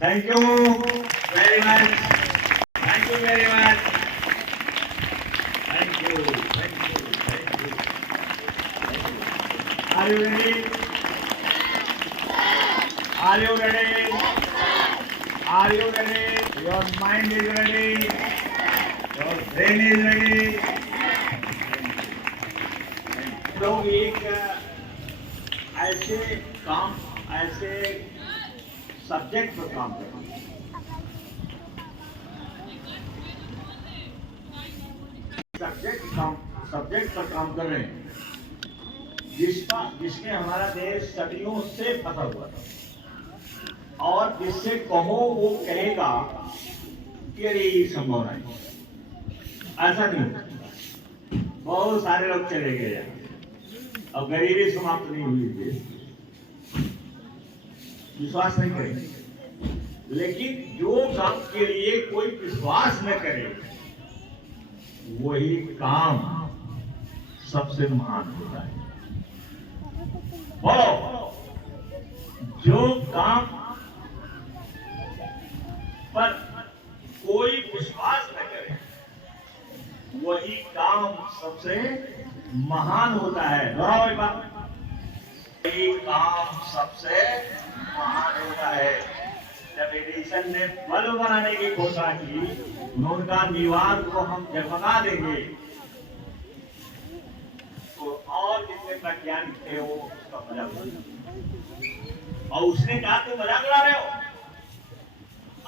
Thank you very much. Thank you very much. Thank you. Thank you. Thank you. Thank you. Are you ready? Are you ready? Are you ready? Your mind is ready. Your brain is ready. लोग एक ऐसे subject पर काम करें, subject पर काम कर रहे हैं जिसमें हमारा देश सदियों से फंसा हुआ था और जिससे कहो वो कहेगा कि अरे ये संभव नहीं, ऐसा नहीं। बहुत सारे लोग चले गए यहाँ, अब गरीबी समाप्त नहीं हुई देश, विश्वास नहीं करेंगे। लेकिन जो काम के लिए कोई विश्वास न करे वही काम सबसे महान होता है। और जो काम पर कोई विश्वास न करे वही काम सबसे महान होता है। दोहराओ एक बार, यही काम सबसे महान होता है। जब एडिसन ने बल्ब बनाने की घोषणा की, उनका न्यूयॉर्क को हम जगमगा देंगे, तो और जितने वैज्ञानिक थे वो उसका मजाक उड़ाते, और उसने कहा तुम मजाक उड़ा रहे हो,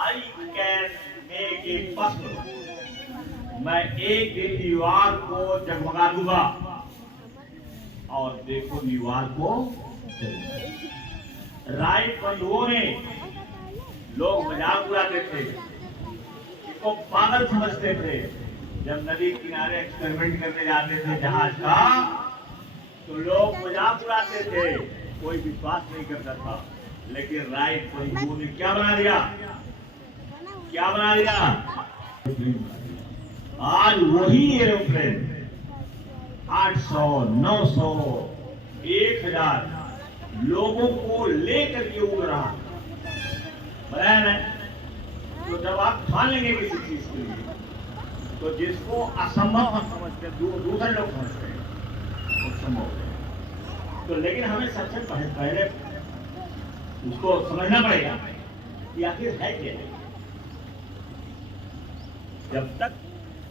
I can make it possible, मैं एक दिन न्यूयॉर्क को जगमगा दूंगा। और देखो न्यूयॉर्क को राइट बंधुओं ने, लोग मजाक उड़ाते थे, इसको पागल समझते थे। जब नदी किनारे एक्सपेरिमेंट करने जाते थे जहाज का, तो लोग मजाक उड़ाते थे, कोई विश्वास नहीं करता था। लेकिन राइट बंधुओं ने क्या बना दिया, क्या बना दिया? आज वही एरोप्लेन 800, 900, 1000 लोगों को लेकर के उड़ रहा है, बताया ना। तो जब आप ठान लेंगे किसी चीज के लिए, तो जिसको असंभव हम समझते हैं दूसरे लोग समझते हैं वो संभव है। तो लेकिन हमें सबसे पहले उसको समझना पड़ेगा कि आखिर है क्या। जब तक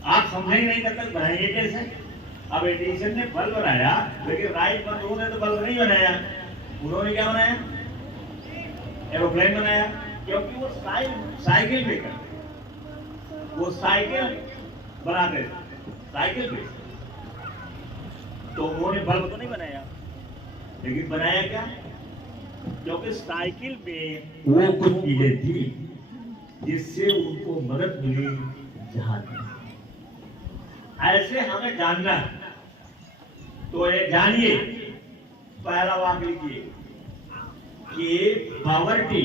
आप समझेंगे नहीं तब तक बनाएंगे कैसे? अब एडिसन ने बल्ब बनाया, लेकिन राइट बंधुओं ने तो बल्ब नहीं बनाया। उन्होंने क्या बनाया? एरोप्लेन बनाया, क्योंकि वो साइकिल पे करते, वो साइकिल बनाते थे, साइकिल पे। तो उन्होंने बल्ब तो नहीं बनाया, लेकिन बनाया क्या? क्योंकि साइकिल में वो कुछ चीजें थी जिससे उनको मदद मिली जहाज में। ऐसे हमें जानना है, तो ये जानिए, पहला वाक्य लिखिए कि पॉवर्टी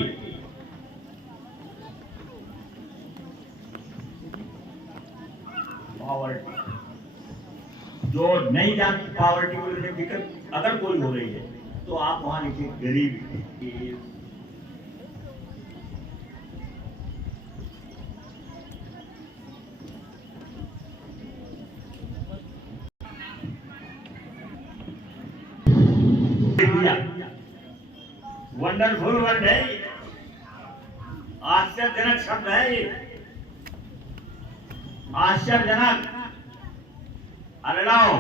जो नहीं जानती, पॉवर्टी को लेकर दिक्कत अगर कोई हो रही है तो आप वहां लिखिए गरीब। वंडरफुल वर्ड है, आश्चर्यजनक शब्द है ये, आश्चर्यजनक। अरे लाओ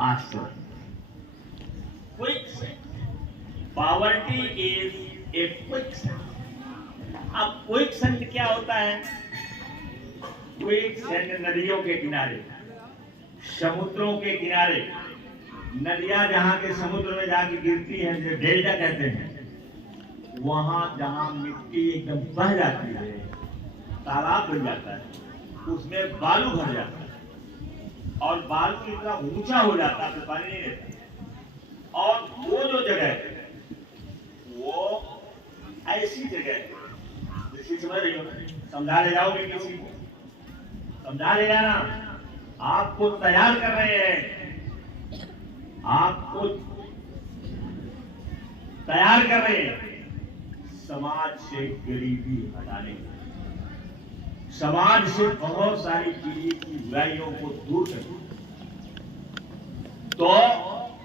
आश्चर्य। Poverty is a quicksand. अब क्विकसैंड क्या होता है? क्विकसैंड नदियों के किनारे, समुद्रों के किनारे, नदियां जहां के समुद्र में जाके गिरती हैं, जो डेल्टा कहते हैं, वहां जहां मिट्टी एकदम बह जाती है, तालाब बन जाता है, उसमें बालू भर जाता है और बालू इतना ऊंचा हो जाता है पानी नहीं रहता। और वो जो जगह है वो ऐसी जगह है, जिसकी समझ रही हो, समझा ले जाओगे किसी को, समझा ले जाना। आपको तैयार कर रहे हैं, आपको तैयार कर रहे हैं समाज से गरीबी हटाने, समाज से बहुत सारी चीजों की बुराइयों को दूर करने, तो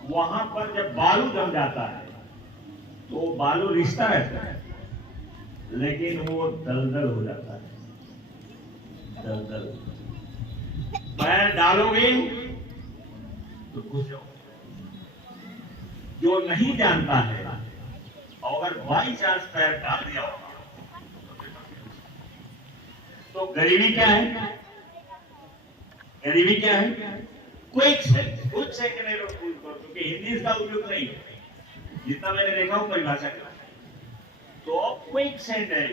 वहां पर जब बालू जम जाता है तो बालू रिश्ता रहता है, लेकिन वो दलदल हो जाता है। दलदल पैर डालोगे तो घुस जाओ। जो नहीं जानता है, अगर बाई चांस पैर डाल दिया होगा तो गरीबी क्या है? गरीबी क्या है? कुछ सेकंड क्योंकि हिंदी इसका उपयोग नहीं है, जितना मैंने देखा हूं परिभाषा का, तो क्विक सेंड है।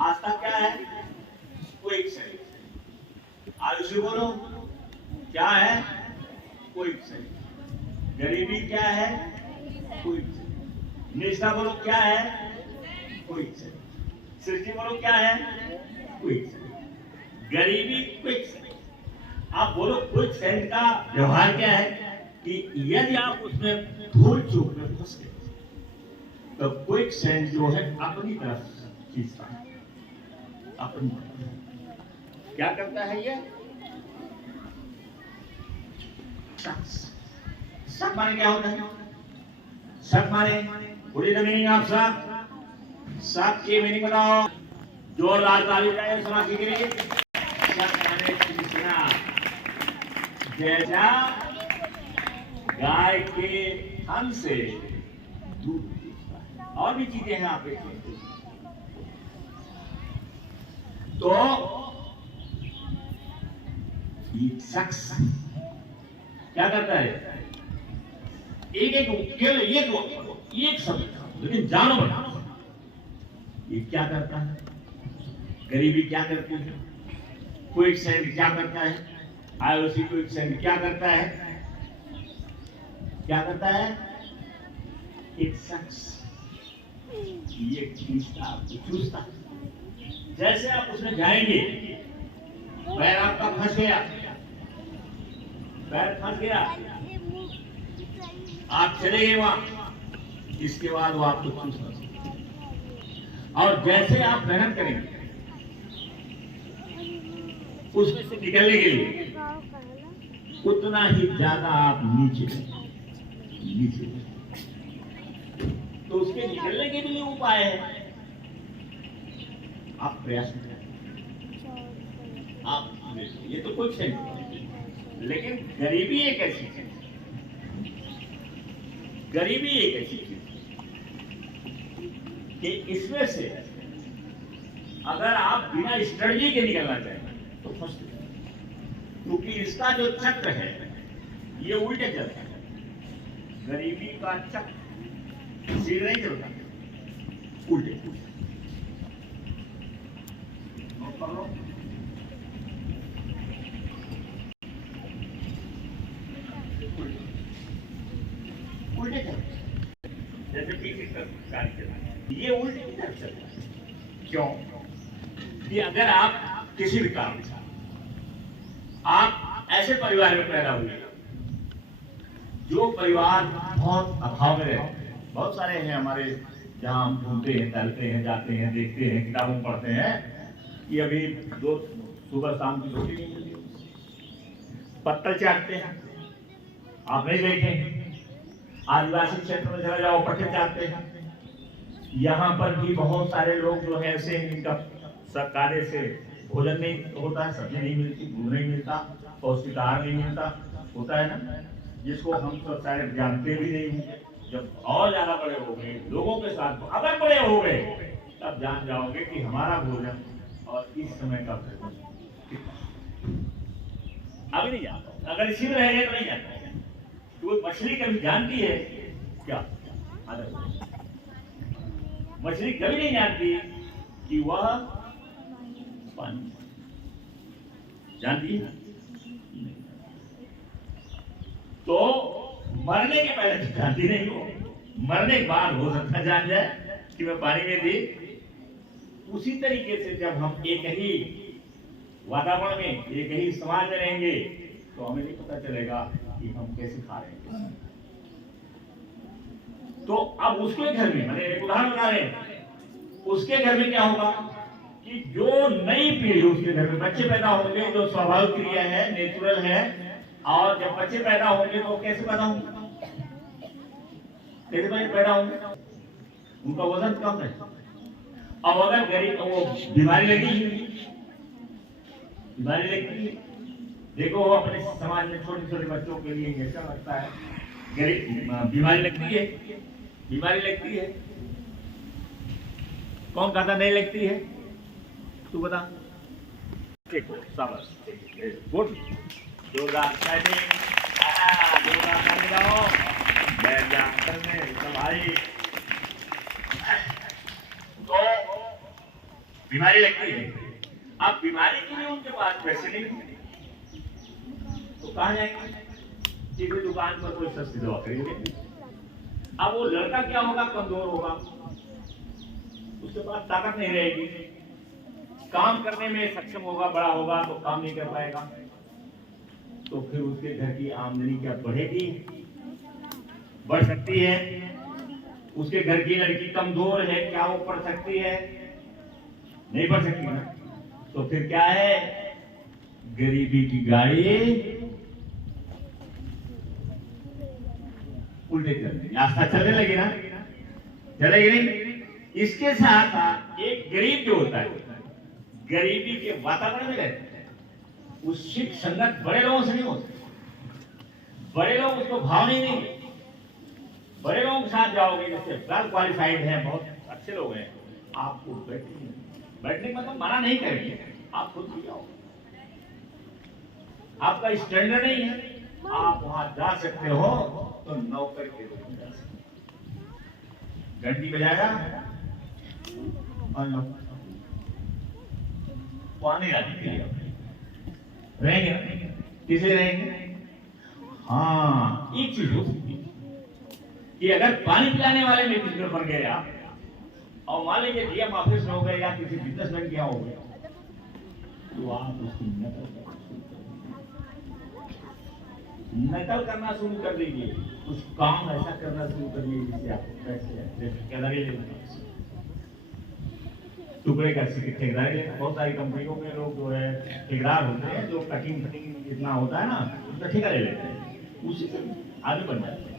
आज तक क्या है? Quick send. आयुषी बोलो क्या है? Quick send. गरीबी क्या है? Quick send. निष्ठा बोलो क्या है? Quick send. सृष्टि बोलो क्या है? Quick send. गरीबी क्विक सेंड। आप बोलो क्विक सेंड का व्यवहार क्या है कि यदि आप उसमें भूल चूक में फंस गए तो क्विक सेंड जो है अपनी तरफ खींचता है, अपनी तरफ क्या करता है? ये शक माने क्या होता है? शक माने पूरी मीनिंग आप शक की मीनिंग बताओ। जोरदार ताली बजाइए समाज के लिए। शक माने पूछना, जैसा गाय के थन से दूध, और भी चीजें हैं आप देखें तो एक शख्स क्या करता है? एक शब्द लेकिन जानो ये क्या करता है? गरीबी क्या करती है? क्विक सेंड क्या करता है? आईओसी क्विक सेंड क्या करता है? क्या करता है? एक शख्स ये खींचता, चूसता, जैसे आप उसमें जाएंगे, पैर आपका फंस गया, पैर फंस गया, आप चले गए वहां, इसके बाद वो आपको चूस ना सके। और जैसे आप मेहनत करेंगे उसमें से निकलने के लिए, उतना ही ज्यादा आप नीचे तो उसके निकलने के लिए उपाय है, आप प्रयास करें। आप ये तो कुछ है, लेकिन गरीबी एक ऐसी चीज, गरीबी एक ऐसी चीज कि इसमें से अगर आप बिना स्ट्रेटजी के निकलना चाहें तो फंस जाएंगे, क्योंकि इसका जो चक्र है ये उल्टे चलता है। गरीबी का चक्र सीधे नहीं चलता, उल्टे। उल्टे चलता, जैसे पीछे गाड़ी चला, ये उल्टे की तरफ चलता है। क्यों? कि अगर आप किसी भी काम से, आप ऐसे परिवार में पैदा हुए जो परिवार बहुत अभाव में रहते हैं, बहुत सारे हैं हमारे जहाँ हम घूमते हैं, टहलते हैं, जाते हैं, देखते हैं, किताबों में पढ़ते हैं कि अभी दो सुबह शाम की रोटी नहीं मिलती, पत्तल चाटते हैं। आप नहीं देखें, आदिवासी क्षेत्र में चला जाओ, पत्तल चाटते हैं। यहाँ पर भी बहुत सारे लोग जो है ऐसे इनका सरकारे से भोजन नहीं होता है, सब्जी नहीं मिलती, दूध नहीं मिलता, पौष्टिक आहार नहीं मिलता, होता है ना, जिसको हम सब शायद जानते भी नहीं हैं। जब और ज्यादा बड़े हो गए, लोगों के साथ अगर बड़े हो गए, तब जान जाओगे कि हमारा भोजन और इस समय का भोजन अभी नहीं जानता। अगर इसी में रह गए तो नहीं जानता। तो मछली कभी जानती है क्या? मछली कभी नहीं जानती कि वह पानी जानती है। तो मरने के पहले तो जानती नहीं हो, मरने के बाद हो सकता जान जाए कि मैं पानी में थी। उसी तरीके से जब हम एक ही वातावरण में, एक ही समाज में रहेंगे तो हमें नहीं पता चलेगा कि हम कैसे खा रहे हैं। तो अब उसके घर में, मैंने एक उदाहरण बता रहे हैं, उसके घर में क्या होगा कि जो नई पीढ़ी उसके घर में बच्चे पैदा होंगे, जो स्वाभाविक क्रिया है, नेचुरल है, और जब बच्चे पैदा होंगे तो कैसे पैदा होंगे, कैसे बच्चे पैदा होंगे, उनका वजन कम है। और अगर गरीब वो बीमारी लगती है, देखो अपने समाज में छोटे छोटे बच्चों के लिए ऐसा लगता है, गरीब बीमारी लगती है, कौन कहता नहीं लगती है, तू बता। ठीक, शाबाश, गुड, जोरदार जाओ, बैठ जा भाई। तो बीमारी लगती है, अब बीमारी के लिए उनके पास पैसे नहीं, तो कहाँ जाएंगे, सीधे दुकान पर कोई सस्ती दवा खरीदेंगे। अब वो लड़का क्या होगा, कमजोर होगा, उसके पास ताकत नहीं रहेगी, काम करने में सक्षम होगा, बड़ा होगा तो काम नहीं कर पाएगा, तो फिर उसके घर की आमदनी क्या बढ़ेगी, बढ़ सकती है। उसके घर की लड़की कमजोर है, क्या वो पढ़ सकती है, नहीं पढ़ सकती ना, तो फिर क्या है, गरीबी की गाड़ी उल्टे चलने, रास्ता चलने लगी ना, चलेगी नहीं। इसके साथ एक गरीब जो होता है, गरीबी के वातावरण में रहता है, उसकी संगत बड़े लोगों से नहीं होती, बड़े लोग उसको भाव नहीं देंगे। बड़े लोगों के साथ जाओगे, जैसे वेल क्वालिफाइड है, बहुत अच्छे लोग हैं, आपको बैठने मतलब मना नहीं करेंगे, आप खुद भी जाओ, आपका स्टैंडर्ड नहीं है, आप वहां जा सकते हो तो नौकर के रूप में जा सकते, घंटी बजाएगा और पानी राजी के लिए रहेंगे, किसे रहेंगे। हाँ, एक चीज हो सकती है कि अगर पानी पिलाने वाले में किसी बन गए आप, और मान लीजिए डीएम ऑफिस में हो गए या किसी बिजनेसमैन के यहाँ हो गए, तो आप उसकी नकल करना शुरू कर दीजिए, कुछ काम ऐसा करना शुरू कर दीजिए जिससे आपको पैसे ठेकेदारी लेना, टुकड़े का ठेकेदारी लेना। बहुत सारी कंपनियों में लोग जो है ठेकेदार होते हैं, जो कटिंग इतना होता है ना, उसका ठेका ले लेते हैं, उसी से आगे बढ़ जाते हैं।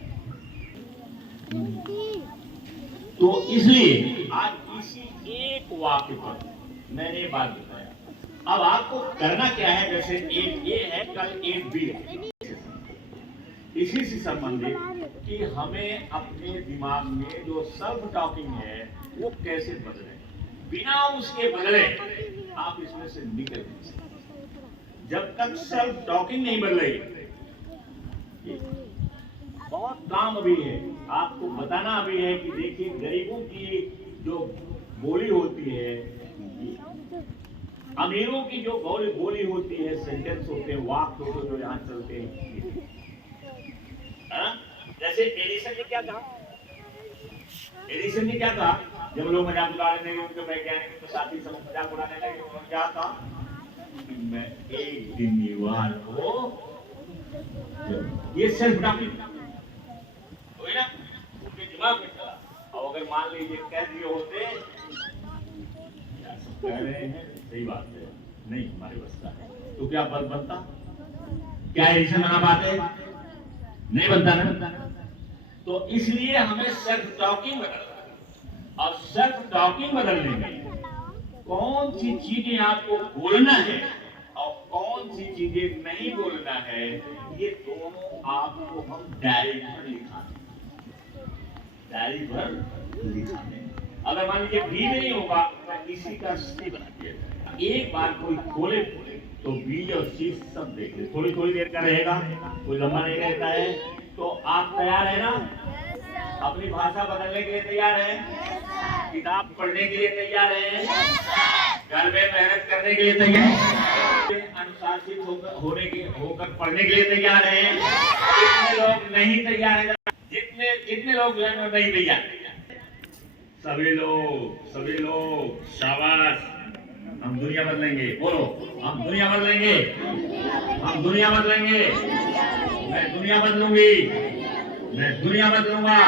तो इसलिए आज इसी एक वाक्य पर मैंने बात बताया। अब आपको करना क्या है, जैसे एक ए है, कल एक बी है, इसी से संबंधित कि हमें अपने दिमाग में जो सेल्फ टॉकिंग है वो कैसे बदले, बिना उसके बदले आप इसमें से निकल नहीं सकते। जब तक सेल्फ टॉकिंग नहीं बदलेगी, बहुत काम अभी है, आपको बताना अभी है कि देखिए गरीबों की जो बोली होती है, अमीरों की जो बोली होती है, सेंटेंस होते हैं, वाक्य होते हैं जो यहाँ चलते हैं। जैसे एडिसन ने क्या कहा, जब लोग मजाक उड़ाने लगे, उनके वैज्ञानिक तो साथी सब मजाक उड़ाने लगे, उन्होंने क्या कहा कि मैं एक जिम्मेवार हो, ये सेल्फ टॉकिंग हुई ना, उनके दिमाग में चला। और अगर मान लीजिए कह दिए होते, कह रहे हैं सही बात है, नहीं हमारे बस का है, तो क्या बनता, क्या एडिसन बना पाते, नहीं बनता ना। तो इसलिए हमें सेल्फ टॉकिंग बदलना, और सेल्फ टॉकिंग बदलने में कौन सी चीजें आपको बोलना है और कौन सी चीजें नहीं बोलना है, ये दोनों आपको हम डायरी पर लिखाने। अगर मान लीजिए बी नहीं होगा तो इसी का सी बना दिया जाएगा। एक बार कोई खोले तो बी और सी सब देख ले, थोड़ी थोड़ी देर का रहेगा, कोई लंबा नहीं रहता है। तो आप तैयार है ना, अपनी भाषा बदलने के लिए तैयार है, किताब पढ़ने के लिए तैयार है, घर में मेहनत करने के लिए तैयार, अनुशासित होकर पढ़ने के लिए तैयार है। कितने लोग नहीं तैयार है, जितने लोग जो है नहीं तैयार, सभी लोग शाबाश, हम दुनिया बदलेंगे, बोलो हम दुनिया बदलेंगे, हम दुनिया बदलेंगे, मैं दुनिया बदलूंगी, मैं दुनिया बदलूंगा।